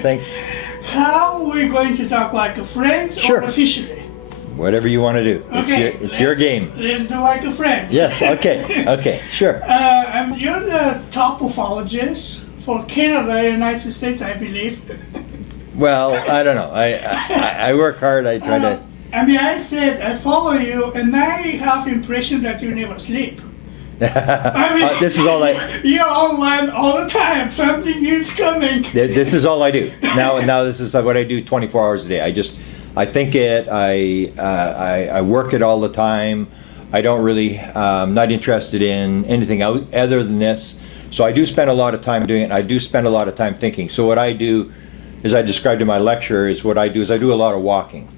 Thank. How are we going to talk, like a friends Sure. or officially? Whatever you want to do. Okay, It's your game. Let's do like a friends. Yes. Okay. Okay. Sure. And you're the top ufologist for Canada, United States, I believe. Well, I don't know. I work hard. I try to. I mean, I said I follow you, and I have impression that you never sleep. I mean, This is all I. You're online all the time. Something is coming. This is all I do. Now this is what I do 24 hours a day. I think it. I work it all the time. I don't really. Not interested in anything other than this. So I do spend a lot of time doing it. And I do spend a lot of time thinking. So what I do, as I described in my lecture, is what I do is I do a lot of walking.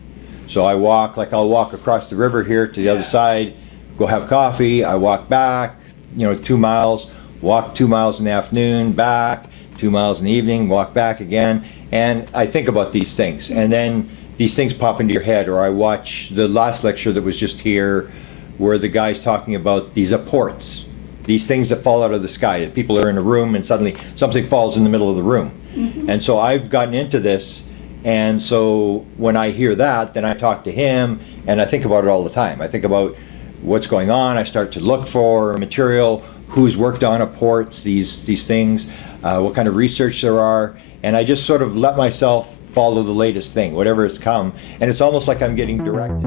So I walk, like I'll walk across the river here to the other side, go have coffee. I walk back, 2 miles. Walk 2 miles in the afternoon, back 2 miles in the evening, walk back again, and I think about these things. And then these things pop into your head, or I watch the last lecture that was just here where the guy's talking about these apports, these things that fall out of the sky, that people are in a room and suddenly something falls in the middle of the room. Mm-hmm. And so I've gotten into this, and so when I hear that, then I talk to him, and I think about it all the time. I think about what's going on. I start to look for material, who's worked on apports, these things, what kind of research there are, and I just sort of let myself follow the latest thing, whatever it's come, and it's almost like I'm getting directed.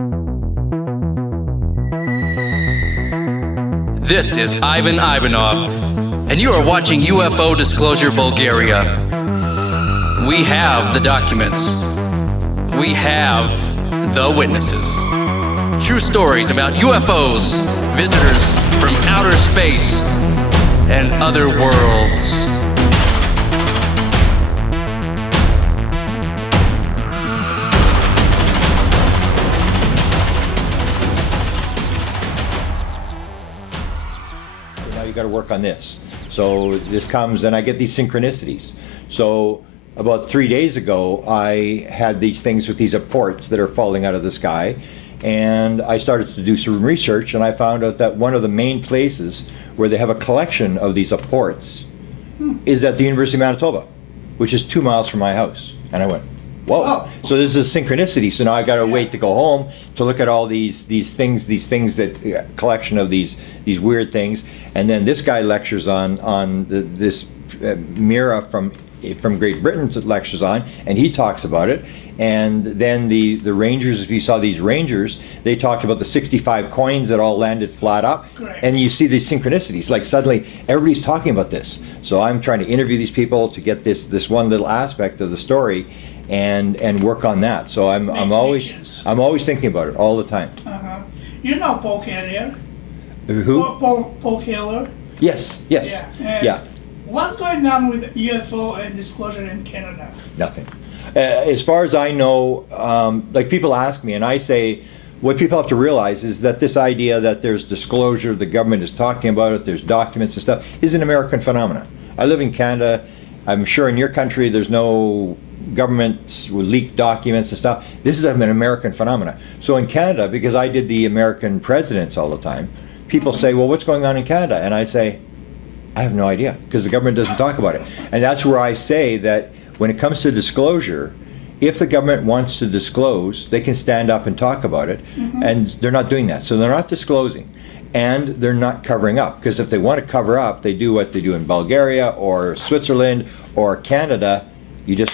This is Ivan Ivanov, and you are watching UFO Disclosure Bulgaria. We have the documents. We have the witnesses. True stories about UFOs, visitors from outer space, and other worlds. Got to work on this. So this comes and I get these synchronicities. So about 3 days ago I had these things with these apports that are falling out of the sky, and I started to do some research, and I found out that one of the main places where they have a collection of these apports is at the University of Manitoba, which is 2 miles from my house. And I went, whoa. Oh. So this is a synchronicity. So now I got to wait to go home to look at all these things that collection of these weird things. And then this guy lectures on this Mira from Great Britain lectures on, and he talks about it. And then the Rangers, if you saw these Rangers, they talked about the 65 coins that all landed flat up. Correct. And you see these synchronicities, like suddenly everybody's talking about this. So I'm trying to interview these people to get this one little aspect of the story and work on that. So I'm always thinking about it all the time. Uh-huh. You know Paul Carrier? Who? Paul Keller? Yes. Yeah. What's going on with UFO and disclosure in Canada? Nothing. As far as I know, like people ask me, and I say, what people have to realize is that this idea that there's disclosure, the government is talking about it, there's documents and stuff, is an American phenomenon. I live in Canada. I'm sure in your country there's no governments with leaked documents and stuff. This is an American phenomenon. So in Canada, because I did the American presidents all the time, people say, well, what's going on in Canada? And I say, I have no idea, because the government doesn't talk about it. And that's where I say that when it comes to disclosure, if the government wants to disclose, they can stand up and talk about it, and they're not doing that. So they're not disclosing, and they're not covering up, because if they want to cover up, they do what they do in Bulgaria or Switzerland or Canada. You just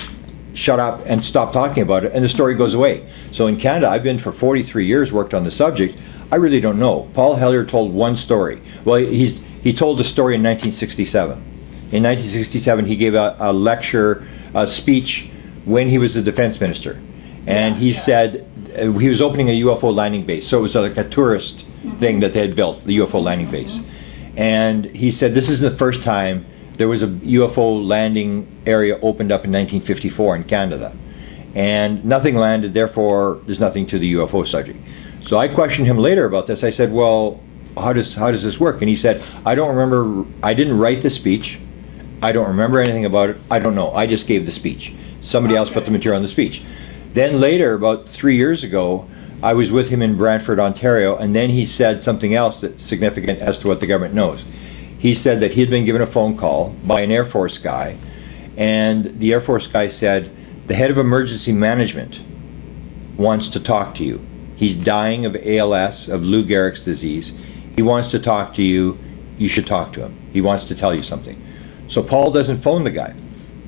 shut up and stop talking about it, and the story goes away. So in Canada, I've been for 43 years, worked on the subject. I really don't know. Paul Hellyer told one story. Well, he told a story in 1967. In 1967, he gave a lecture, a speech when he was the defense minister. And he said he was opening a UFO landing base. So it was like a tourist thing that they had built, the UFO landing base. And he said this is the first time there was a UFO landing area opened up in 1954 in Canada. And nothing landed, therefore there's nothing to the UFO subject. So I questioned him later about this. I said, well, how does this work? And he said, I don't remember, I didn't write the speech. I don't remember anything about it. I don't know. I just gave the speech. Somebody else put the material on the speech. Then later, about 3 years ago, I was with him in Brantford, Ontario, and then he said something else that's significant as to what the government knows. He said that he had been given a phone call by an Air Force guy, And the Air Force guy said, the head of emergency management wants to talk to you. He's dying of ALS, of Lou Gehrig's disease. He wants to talk to you. You should talk to him. He wants to tell you something. So Paul doesn't phone the guy.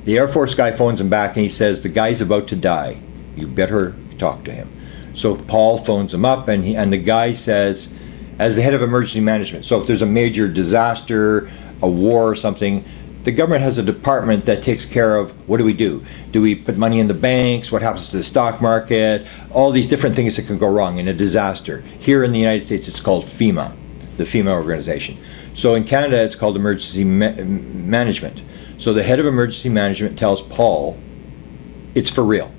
The Air Force guy phones him back and he says, the guy's about to die. You better talk to him. So Paul phones him up and the guy says, as the head of emergency management, so if there's a major disaster, a war or something, the government has a department that takes care of what do we do? Do we put money in the banks? What happens to the stock market? All these different things that can go wrong in a disaster. Here in the United States, it's called FEMA, the FEMA organization. So in Canada, it's called emergency management. So the head of emergency management tells Paul, it's for real.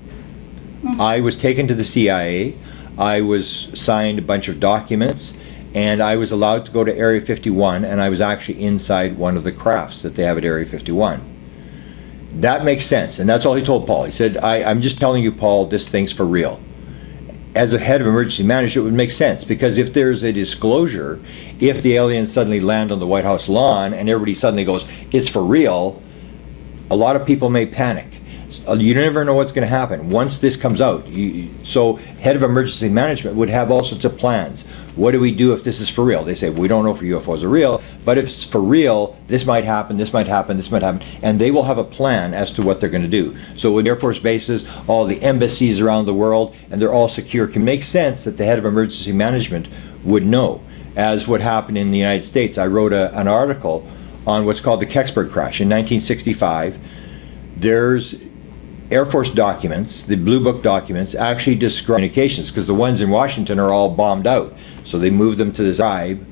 I was taken to the CIA. I was signed a bunch of documents. And I was allowed to go to Area 51, and I was actually inside one of the crafts that they have at Area 51. That makes sense, and that's all he told Paul. He said, I'm just telling you, Paul, this thing's for real. As a head of emergency management, it would make sense, because if there's a disclosure, if the aliens suddenly land on the White House lawn and everybody suddenly goes, it's for real, a lot of people may panic. You never know what's going to happen once this comes out. So head of emergency management would have all sorts of plans. What do we do if this is for real? They say, we don't know if UFOs are real, but if it's for real, this might happen, this might happen, this might happen, and they will have a plan as to what they're going to do. So with Air Force bases, all the embassies around the world, and they're all secure, it can make sense that the head of emergency management would know. As what happened in the United States, I wrote an article on what's called the Kecksburg crash in 1965. There's Air Force documents, the Blue Book documents, actually describe communications, because the ones in Washington are all bombed out. So they moved them to the tribe.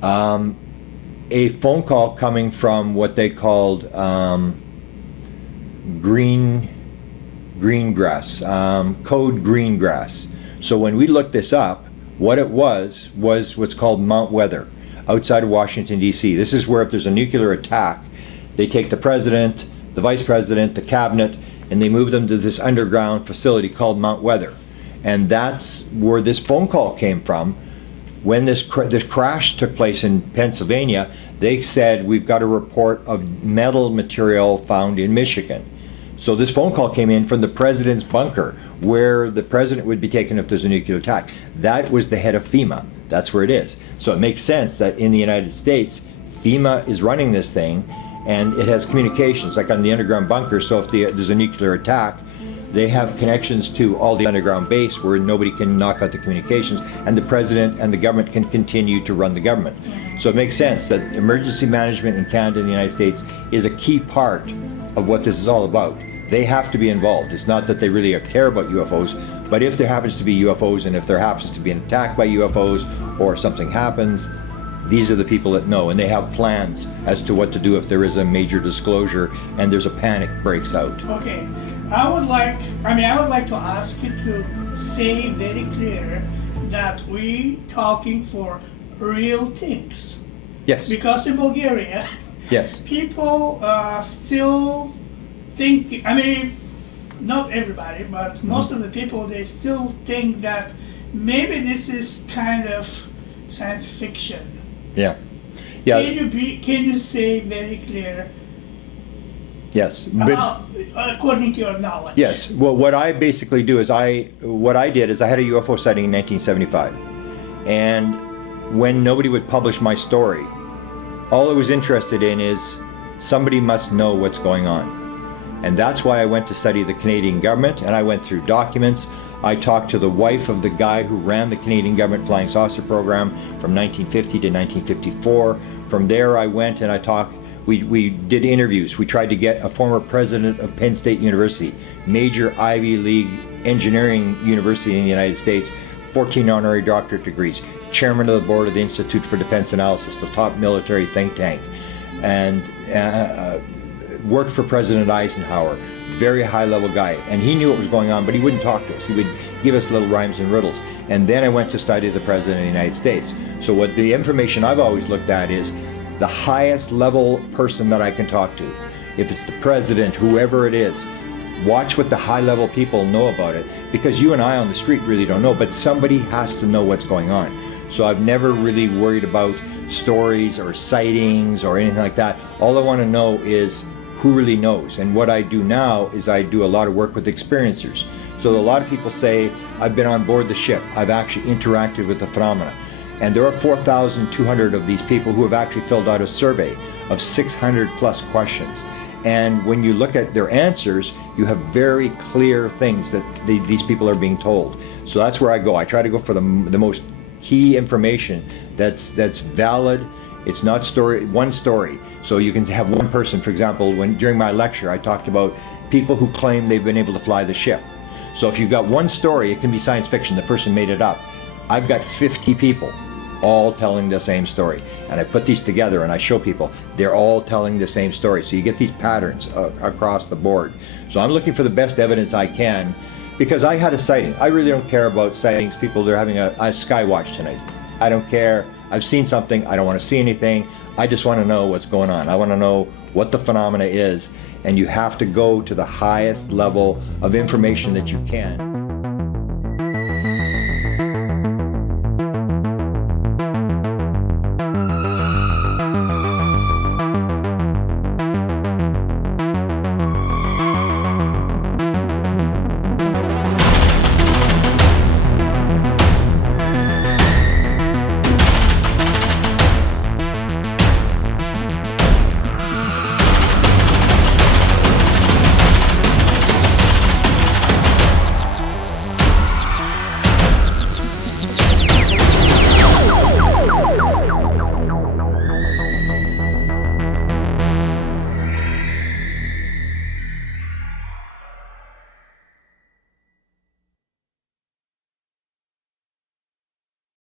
A phone call coming from what they called green grass, code green grass. So when we looked this up, what it was what's called Mount Weather, outside of Washington, D.C. This is where if there's a nuclear attack, they take the president, the vice president, the cabinet, and they move them to this underground facility called Mount Weather. And that's where this phone call came from. When this crash took place in Pennsylvania, they said, we've got a report of metal material found in Michigan. So this phone call came in from the president's bunker, where the president would be taken if there's a nuclear attack. That was the head of FEMA. That's where it is. So it makes sense that in the United States, FEMA is running this thing, and it has communications, like on the underground bunker. So if there's a nuclear attack, they have connections to all the underground base where nobody can knock out the communications, and the president and the government can continue to run the government. So it makes sense that emergency management in Canada and the United States is a key part of what this is all about. They have to be involved. It's not that they really care about UFOs, but if there happens to be UFOs, and if there happens to be an attack by UFOs or something happens, these are the people that know, and they have plans as to what to do if there is a major disclosure and there's a panic breaks out. Okay, I would like to ask you to say very clear that we talking for real things. Yes. Because in Bulgaria, Yes. people still think, not everybody, but most of the people, they still think that maybe this is kind of science fiction. Yeah. Yeah. Can you say very clear? Yes. But, According to your knowledge. yes. Well, what I basically do is I had a UFO sighting in 1975, and when nobody would publish my story, all I was interested in is somebody must know what's going on. And that's why I went to study the Canadian government, and I went through documents. I talked to the wife of the guy who ran the Canadian government flying saucer program from 1950 to 1954. From there I went and we did interviews. We tried to get a former president of Penn State University, major Ivy League engineering university in the United States, 14 honorary doctorate degrees, chairman of the board of the Institute for Defense Analysis, the top military think tank, and worked for President Eisenhower, very high-level guy. And he knew what was going on, but he wouldn't talk to us. He would give us little rhymes and riddles. And then I went to study the President of the United States. So what the information I've always looked at is the highest level person that I can talk to. If it's the President, whoever it is, watch what the high-level people know about it, because you and I on the street really don't know, but somebody has to know what's going on. So I've never really worried about stories or sightings or anything like that. All I want to know is who really knows? And what I do now is I do a lot of work with experiencers. So a lot of people say, I've been on board the ship, I've actually interacted with the phenomena. And there are 4,200 of these people who have actually filled out a survey of 600 plus questions. And when you look at their answers, you have very clear things that these people are being told. So that's where I go. I try to go for the most key information that's valid. It's not one story. So you can have one person, for example, during my lecture, I talked about people who claim they've been able to fly the ship. So if you've got one story, it can be science fiction, the person made it up. I've got 50 people all telling the same story. And I put these together and I show people, they're all telling the same story. So you get these patterns across the board. So I'm looking for the best evidence I can, because I had a sighting. I really don't care about sightings. People, they're having a sky watch tonight. I don't care. I've seen something. I don't want to see anything. I just want to know what's going on. I want to know what the phenomena is. And you have to go to the highest level of information that you can.